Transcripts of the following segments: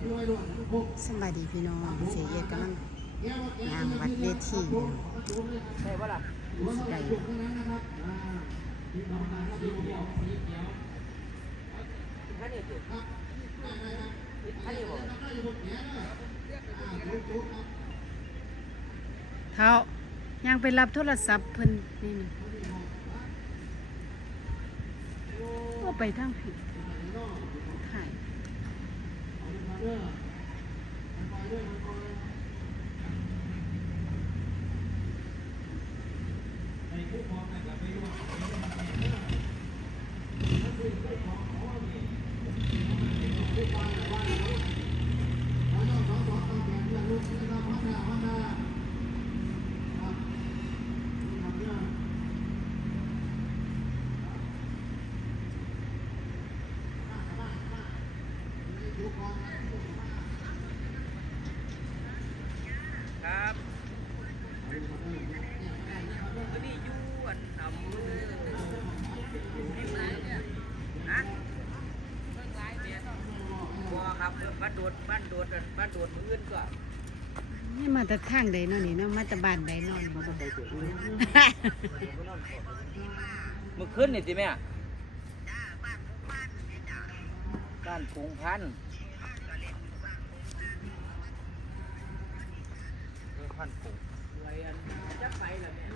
สบายดีพี่น้อง เสียเอกำลังยางวัดเวทีอยู่ใช่ปะล่ะรู้สิท่านนี่บอกเท้ายังไปรับโทรศัพท์เพิ่นนี่ก็ไปทางผิดถ่าย ครับอันนี้ อยู่อันอำเภอที่ไหนเนี่ยฮะบัวครับบ้านโดดบ้านโดดบ้านโดดมืออื่นก็นี่มาแต่ทางใดเนาะนี่เนาะมาแต่บ้านใดเนาะเมื่อคืนนี่สิแม่บ้านพุงพันธุ์เออพันธุ์พุงพันจะไปละแม่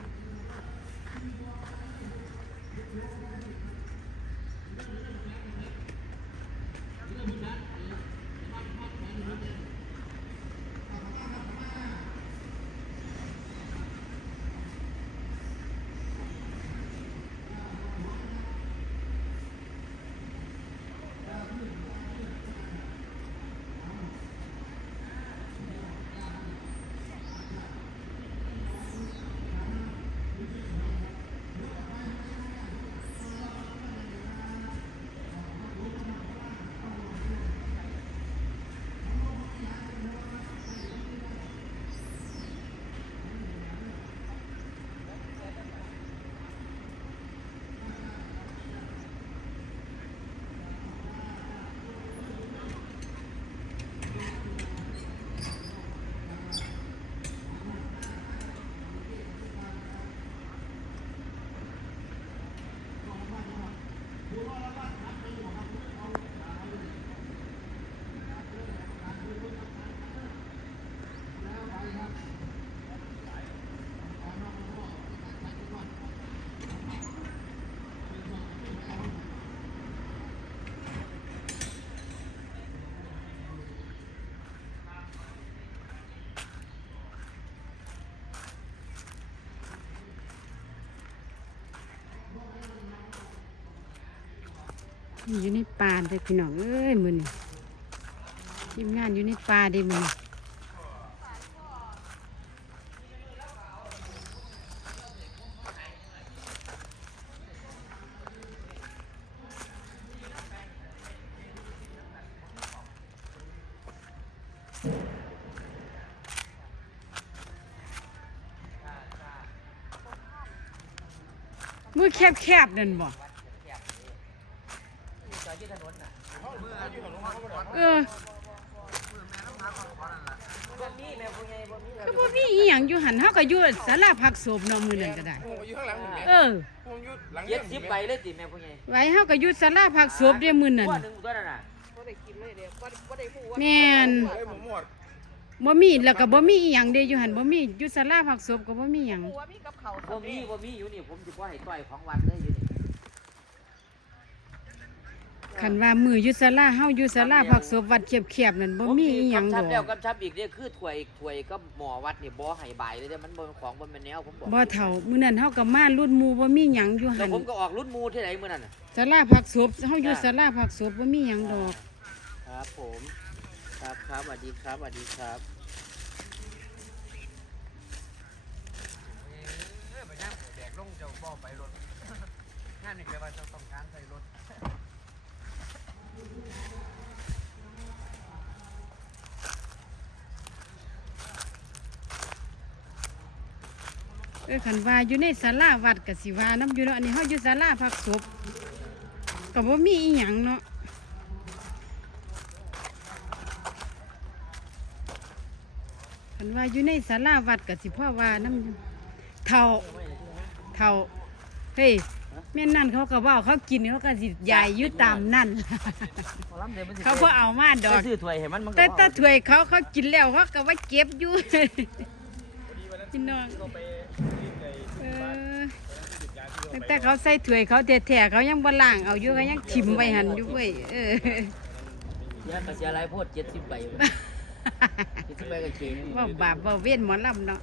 อยู่ในป่าเด้อพี่น้องเอ้ยมือนี้ทีมงานอยู่ในป่าด้มื้อมือแคบๆนั่นบ่ดที่ถนนน่ะ เออบ่มีแม่ผู้ใหญ่บ่มีก็บ่มีอีหยังอยู่หันเฮาก็อยู่ศาลาพักศพเนาะมื้อนั้นก็ได้ ผมอยู่ข้างหลังผมแม่เออ ผมอยู่หลังเย็ดสิบใบเลยติแม่ผู้ใหญ่ไว้เฮาก็อยู่ศาลาพักศพเด้มื้อนั้นขั้วหนึ่งตัวนั่นน่ะแม่นเลยผมหมดบ่มีแล้วก็บ่มีอีหยังเด้อยู่หันบ่มีอยู่ศาลาพักศพก็บ่มีหยังบ่มีบ่มีอยู่นี่ผมสิบ่ให้ต่อยของวัดเลยอยู่นี่ คันว่ามืออยู่ศาลาเฮาอยู่ศาลาพักศพวัดเขียบๆนั่นบ่มีอีหยังกำดชัอบแล้วกกำชับอีกเนี่ยคือถ้วยถ้วยก็หมอวัดนี่บ่ให้ใบเลยเด้อมันบ่เป็นของบ่เป็นแนวผมบอกบ่เฒ่ามื้อนั้นเฮาก็มารุ่นหมู่บ่มีหยังอยู่แล้หัวนผมก็ออกรุ่นหมูที่ไหนมื้อนั้นน่ะศาลาพักศพเฮาอยู่ศาลาพักศพบ่มีหยังดอก ครับผมครับครับสวัสดีครับสวัสดีครับ เออคันว่าอยู่ในศาลาวัดก็สิว่านํอยู่เนาะอันนี้เฮาอยู่ศาลาพักศพก็บ่มีอีหยังเนาะนว่าอยู่ในศาลาวัดก็สิพ่อว่าน้ำอยู่เท่าเท่าเฮ้ยแม่นนั่นเขาก็เว่าเขากินเขาก็สิใหญ่อยู่ตามนั่น เขาพอเอามาดอกซื้อถ้วยให้มันมันก็แต่พอ ถ้าถ้วยเขาเขากินแล้วเขาก็ว่าเก็บอยู่ พี่น้องเออ ตั้งแต่เขาใส่ถ้วยเขาแท้ๆเขายังบ่ล้างเอาอยู่เขายังถิ่มไว้หันอยู่เว้ยเออยากระเสียหลายโพด70ใบ70ใบก็เก่งว่าบาปว่าเว้นหมอลำเนาะ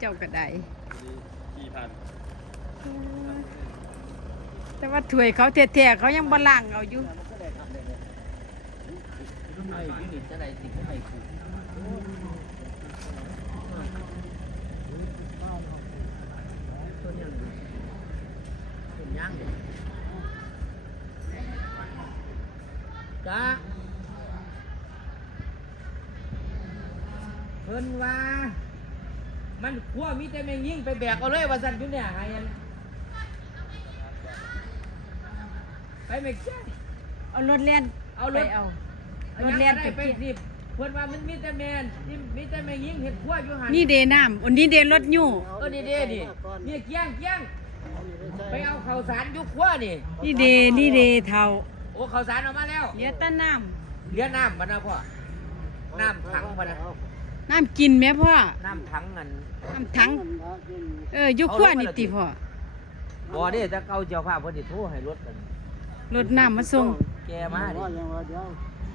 เจ้าก็ได้กี่พันแต่ว่าถ้วยเขาแท้ๆเขายังบ่ล้างเอาอยู่รุ่นใหม่ยูนิตจะได้ติดใหม่คู่ต้นยังต้น ย่างเนี่ยจ้าเพิ่นว่า มันขั้วมีแต่แมงยิ่งไปแบกเอาเลยว่าสันอยู่เนี่ยไงอันไปแมงจ้เอารถเล่นเอารถเอารถเล่นไปไปเก็บสิเพิ่นว่ามันมีแต่แมนนี่มีแต่แมงยิ่งเห็ดขั้วอยู่หันนี่เดน้ำอันนี้เดรถยู่เออนี่เด้ดิเนี่เกี้ยงเกี้ยง ไปเอาข้าวสารอยุคขั้วนี่นี่เดนี่เดเท่าโอ้ข้าวสารออกมาแล้วเหลือแต่น้เหลือน้ำมันนะพ่อน้ำถังมันนะำน้ำกินไหมพ่อน้ำถังเงินน้ำถัง เอออยุคขั้วนี่ติพ่อบ่เด้จะเก่าเจ้าภาพเพิ่นสิโทรให้รถกัน รถน้ำมาส่งแกมาดิ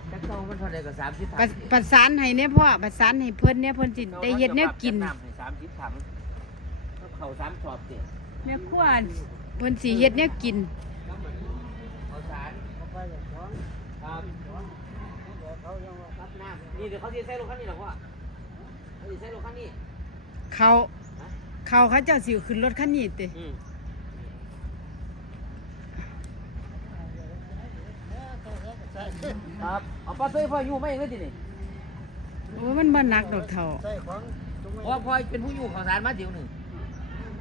แต่เก่ามันเท่าใดก็30ถังประประสานให้เนี่ยพ่อประสานให้เพิ่นเนี่ยเพิ่นสิได้เฮ็ดแนวกิน น้ำให้30ถังกับข้าวสามสอบเด้แม่ครัวเพิ่นสิเฮ็ดแนวกินข้าวสารครับรับน้ำนี่เดี๋ยวเขาสิใส่รถคันนี้หรอพ่อเขาสิใส่รถคันนี้ เขาเขาเขาเจ้าสิขึ้นรถคันนี้ติอืมครับเอาปลาเต้ยพ่ออยู่ไม่เองเลยทีนี่โอ้มันบ่หนักดอกเท่าเพราะว่าพ่อเป็นผู้อยู่ข่าวสารมาเดียวหนึ่ง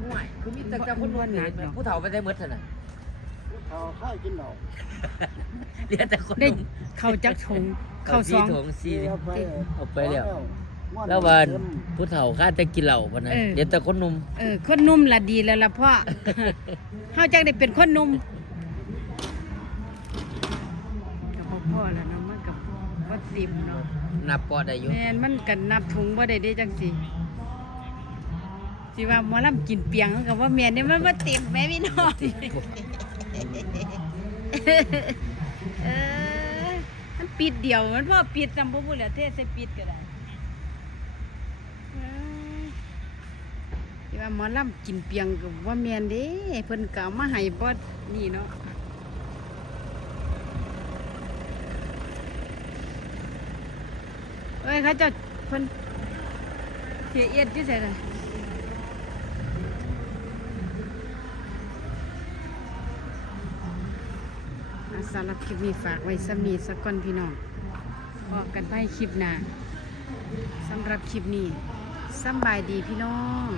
ห่วยคือมีแต่เจ้าคนนู้นเห็นไหมผู้เฒ่าไปได้หมดเท่านั้นเขาข้าวกินดอกเหลือแต่คนได้หนุ่มเข้าจักถุงเข้าสองถุงสี่เอาไปเอาไปแล้วแล้ววันผู้เฒ่าข้าจะกินเหล้าปะนะเออเหลือแต่คนหนุ่มเออคนหนุ่มละดีแล้วล่ะพ่อเฮาจังได้เป็นคนหนุ่มก็บ่พอแล้วเนาะมันก็บ่เต็มเนาะนับปอได้อยู่แม่นมันก็นับถุงบ่ได้เด้จังสิ สิว่าหมอลำกินเปียงมันก็ว่าแม่นเด้มันบ่เต็มแม่พี่น้องเออมันปิดเดียวมันพ่อปิดจำบ่พูดแล้วเทศใส่ปิดก็ได้เอ้ยที่ว่าหมอลำกินเปียงก็ว่าแม่นเด้เพิ่นก็เอามาให้บ่นี่เนาะเอ้ยเขาจะเพิ่นเสียเอียดอยู่ไสล่ะ สำหรับคลิปนี้ฝากไว้สมีสักก่อนพี่น้องพบกันไปคลิปหน้าสำหรับคลิปนี้สบายดีพี่น้อง